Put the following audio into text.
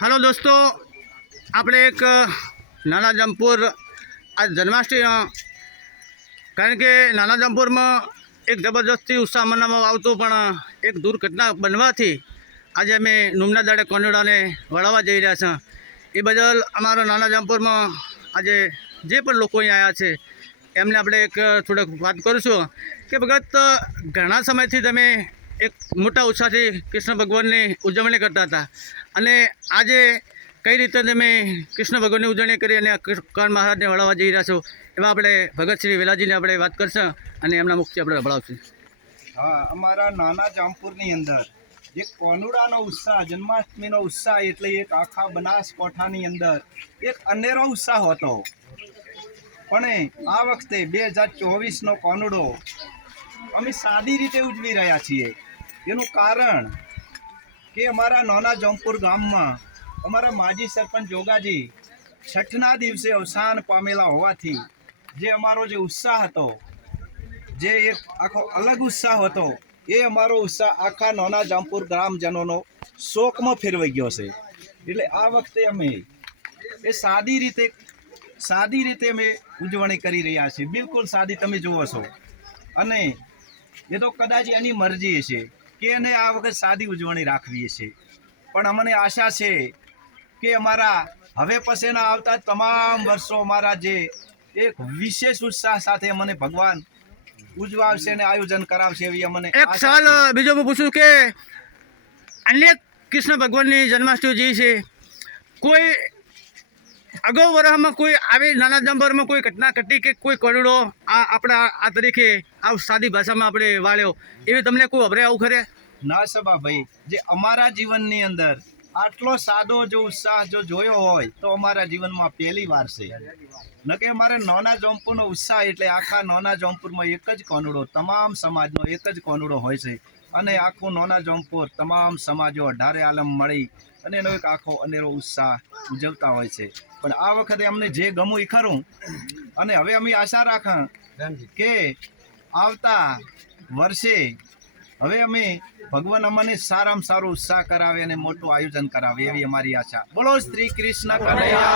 Hello દોસ્તો, આપણે એક નાના જમપુર આ જન્માષ્ટમી કારણ કે નાના જમપુરમાં એક જબરજસ્તી ઉત્સાહ મનાવવામાં આવતો પણ એક દુર્ઘટના બનવાથી આજે અમે નુમના દાડે કોનેડાને વળાવવા જઈ રહ્યા છીએ. એ બદલ અમારા નાના જમપુરમાં આજે જે પણ લોકો અહીં આવ્યા છે, એમને આપણે એક થોડોક વાત કરીશું કે ભગત ઘણા સમયથી તમે એક મોટા ઉત્સાહથી કૃષ્ણ ભગવાનની ઉજવણી કરતા હતા. અને આજે કઈ રીતે તમે કૃષ્ણ ભગવાનની ઉજવણી કરી અને કણ મહારાજને વળાવવા જઈ રહ્યા છો એવા આપણે ભગત શ્રી વેલાજીને આપણે વાત કરશું અને એમના મુખથી આપણે વળાવશું હા, અમારા નાના જામપુરની અંદર જે કોનુડાનો ઉત્સાહ, જન્માષ્ટમીનો ઉત્સાહ એટલે એક આખા બનાસકોઠાની અંદર એક અનેરો ઉત્સાહ હતો. પણ આ વખતે બે હજાર ચોવીસનો કોનુડો અમે સાદી રીતે ઉજવી રહ્યા છીએ. એનું કારણ કે અમારા નાના જમપુર ગામમાં અમારા માજી સરપંચ જોગાજી છઠ્ઠના દિવસે અવસાન પામેલા હોવાથી જે અમારો જે ઉત્સાહ હતો, જે એક આખો અલગ ઉત્સાહ હતો, એ અમારો ઉત્સાહ આખા નાના જામપુર ગ્રામજનોનો શોકમાં ફેરવાઈ ગયો છે. એટલે આ વખતે અમે એ સાદી રીતે સાદી રીતે અમે ઉજવણી કરી રહ્યા છીએ. બિલકુલ સાદી તમે જુઓ છો. અને એ તો કદાચ એની મરજી છે કે એને આ વખત સાદી ઉજવણી રાખવી છે. પણ અમને આશા છે કે અમારા હવે પછીના આવતા તમામ વર્ષો અમારા જે એક વિશેષ ઉત્સાહ સાથે અમને ભગવાન ઉજવાવશે ને આયોજન કરાવશે એવી અમને એક સવાલ બીજો હું પૂછું કે અન્ય કૃષ્ણ ભગવાનની જન્માષ્ટમી જે છે કોઈ અગાઉ વરાહમાં કોઈ આવી નાના જંબરમાં કોઈ ઘટના ઘટી કે કોઈ કરોડો આ આપણા આ તરીકે આ સાદી ભાષામાં આપણે વાળ્યો, એવી તમને કોઈ અભરે આવું ખરે? ના સભા ભાઈ, જે અમારા જીવનની અંદર આટલો સાદો જો ઉત્સાહ જો જોયો હોય, તો અમારા જીવનમાં પહેલી વાર છે. ન કે અમારે નોના જોમપુરનો ઉત્સાહ એટલે આખા નોના જોમપુરમાં એક જ કોનુડો, તમામ સમાજનો એક જ કોનુડો હોય છે. અને આખું નોના જોમપુર તમામ સમાજો અઢારે આલમ મળી અને એનો એક આખો અનેરો ઉત્સાહ ઉજવતા હોય છે. પણ આ વખતે અમને જે ગમું એ ખરું અને હવે અમે આશા રાખા કે આવતા વર્ષે હવે અમે ભગવાન અમને સારામાં સારો ઉત્સાહ કરાવે અને મોટું આયોજન કરાવે એવી અમારી આશા. બોલો શ્રી કૃષ્ણ કનૈયા.